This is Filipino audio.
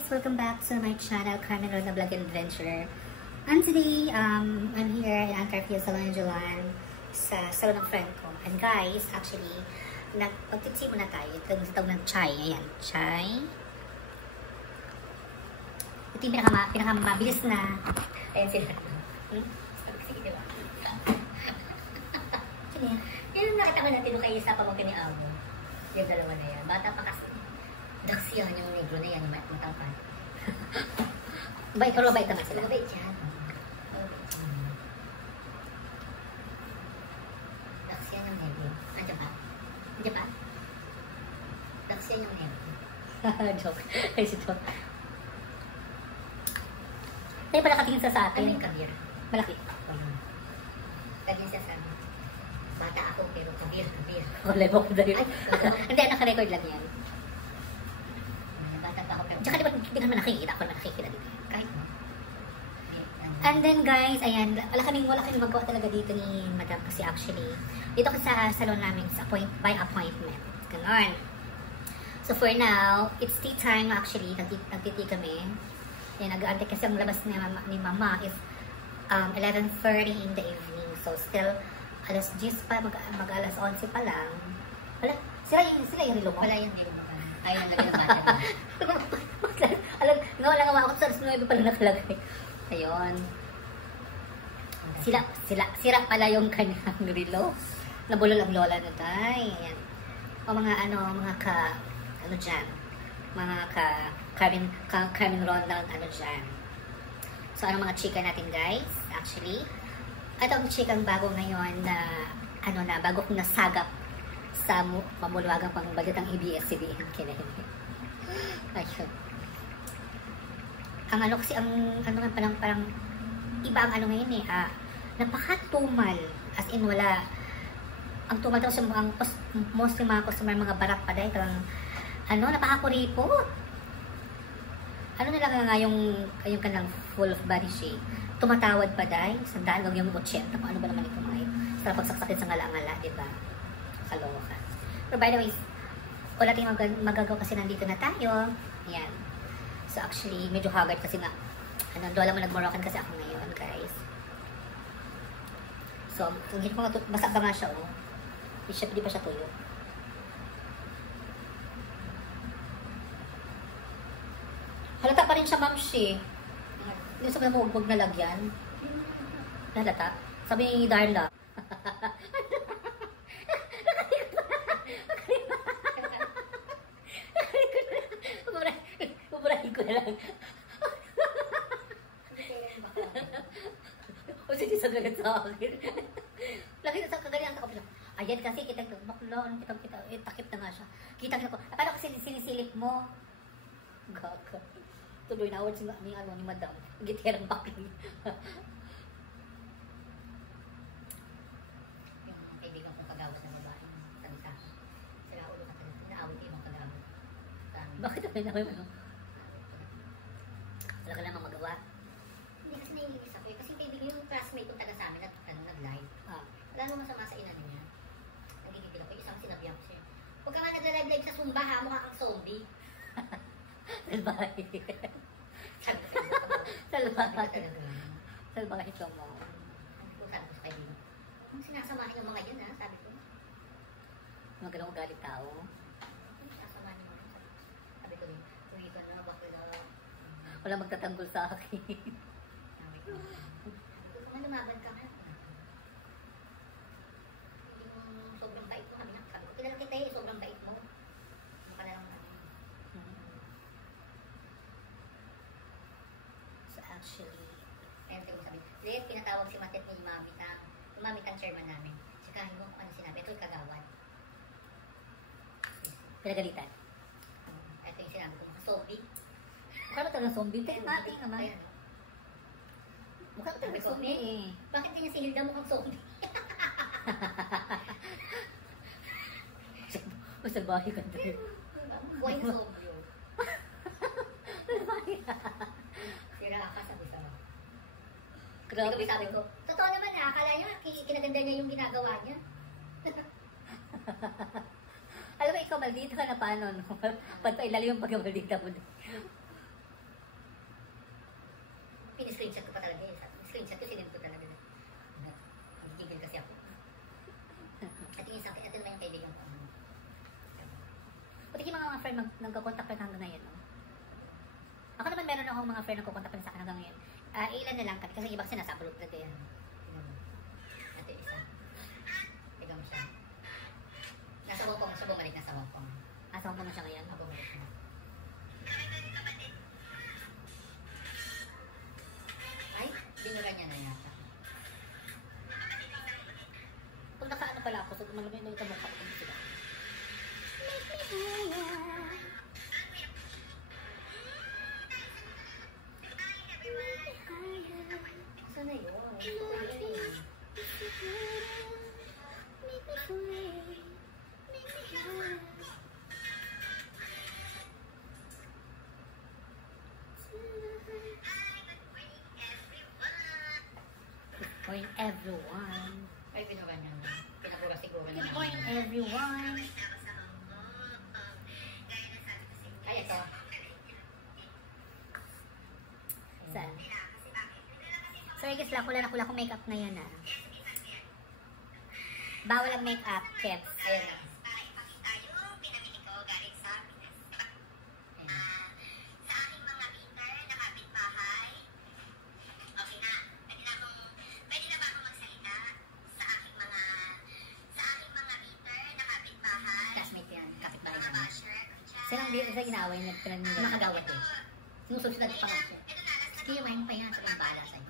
guys! Welcome back to my channel, Carmen Rosa Vlog Adventure. And today, I'm here in Ancarpia Salon Julan sa salon ng friend ko. And guys, actually, pagtipsi muna tayo. Ito ng chai. Ayan, chai. Ito yung pinakamabilis na. Ayan sila. Sige, diba? Sino yan? Yan nakita ko natin nung kayo sa pamangkin ni Abo. Yung dalawa na yan. Bata pa kasi. Dax yan, yung negro na yan, yung matangkan. Bait ko, mabait naman sila. Mabait yan. Dax yan yung negro. Andiyan pa? Andiyan pa? Dax yan yung negro. Joke. Ay, si Joke. Tayo pala katingin sa atin. Ano yung kabir? Malaki. Katingin siya sa amin. Bata ako, pero kabir. Wala mo ko dahil. Hindi, naka-record lang yan. Tsaka di naman nakikita ako, nakikita dito. Kahit mo. And then guys, ayan, wala kaming magawa talaga dito ni Madam kasi actually, dito kasi sa salon namin sa by appointment. Ganon. So for now, it's tea time actually, nagtiti kami. Ayan, nag-aantay kasi ang labas ni Mama is 11:30 in the evening. So still, alas 10 pa, mag-alas 11 pa lang. Wala, sila yung rilo mo? Wala yung rilo mo. Ayaw na lang yung bata. Wala nga ako sa alas 9 pala nakalagay. Ayun. Sira pala yung kanyang rilo. Nabulol ang lola na tay. Ayan. O mga dyan. Mga Carmen Ronald, dyan. So, mga chika natin guys? Actually, ito ang chikang bago ngayon na, bago kong nasagap sa mamuluwagang pangbagatang ABS-CBN kinahin. Ayun. Ang kasi parang iba ang ngayon eh, napaka-tumal. As in, wala. Ang tumal daw sa mostly mga customer, mga barak pa dahil. Napaka-kuripot. Na lang nga yung kanang full of body shape. Tumatawad pa dahil. Sandaan gawin yung 80. Ano ba naman ito mga yun? Sa pagsaksakin sa ngala-ngala, diba? Kaloka. Pero by the way, wala tayong magagawa kasi nandito na tayo. Ayan. So actually, medyo haggard kasi nga. Doon mo nag-Moroccan kasi ako ngayon, guys. So, hindi ko basa ba nga siya, oh. Di pa siya tuyo. Halata pa rin siya, mamshi. Hindi sabi mo, huwag nalagyan. Halata. Sabi ni Darla. Buburahin ko na lang. O sige, sa gagat sa akin. Lagi na sa kaganyan sa kapila. Ayan kasi, kita takip na nga siya. Kita ko. Paano kasi sinisilip mo? Gaga. Tuloy na award ni Madam. Giterang bakli. Yung kaibigan kong kagawad ng babae. Tanita. Sila ulo ka tanita. Inaawit yung mga kagawad. Bakit ako naman wala ka namang magawa? Hindi kasi naiinis ako eh. Kasi kaibigan yung classmate kong taga sa amin at nag-live. Wala namang masama sa ina niya. Nagigipil ako. Isang sinabihan ko siya. Huwag ka nga nag-live sa Zumba ha. Mukha kang zombie. Salbahe. Salbahe ito mo. Sabi ko sa kaibigan. Kung sinasamahin yung mga yun ha, sabi ko. Mga ganang ugalit tao. Sinasamahin yung mga yun. Sabi ko yun. Tuwikan na, bakit na. Wala magtatanggol sa akin. Sabi ko. Kung lumaban ka nga. Hindi mo sobrang bait mo. Sabi ko, kilala kita eh, sobrang bait mo. Mukha na lang natin. So actually, ayun tayo sabi. Let, pinatawag si Matet ni Mamitang. Yung Mamitang chairman namin. Sikahin mo kung ano sinabi. Ito yung kagawad. Pinagalitan. Ito yung sinabi ko. Zombie. Mukha ba talagang zombie? Tingnan natin naman. Mukha ba talagang zombie eh. Bakit din niya si Hilda mukhang zombie? Masalbahe ka doon. Buhay na zombie yun. Masalbahe ka. Sira ka, sabi sa mga. Grabe sabi ko. Totoo naman ha, akala niya, kinaganda niya yung ginagawa niya. Alam mo, ikaw maldita ka na paano, no? Ba't pa ilalim yung pagkamaldita mo? Pin-screenshot ko pa talaga eh. Screenshot ko, sinend ko talaga. Nagigil kasi ako. At yung isang, ito naman yung kaibigan ko. Buti yung mga friend nagkakontak pa hanggang ngayon, no? Ako naman meron akong mga friend nagkakontak pa sa akin hanggang ngayon. Ilan na lang kasi ibang sinasabulog na din. Ito yung isa. Tignan mo siya. Nasa Hong Kong, siya bumalik na sa Hong Kong. Sa Hong Kong na siya ngayon? Bumalik na. Ay, binura niya na yata. Kung naka-ano pala ako, so malamig na yung kamukha ko sila. Saan na yun? Good morning, everyone. Ay, pinura niya na. Pinabura siguro niya. Good morning, everyone. Ay, ito. Saan? Sorry guys, wala akong makeup ngayon ah. Bawal ang makeup, Keps. Ayun na. Silang di sa ginaaway na pinag-nakagawat eh. Sinusunod pa nga siya. Sige, mahin pa yan sa mga baala sa'yo.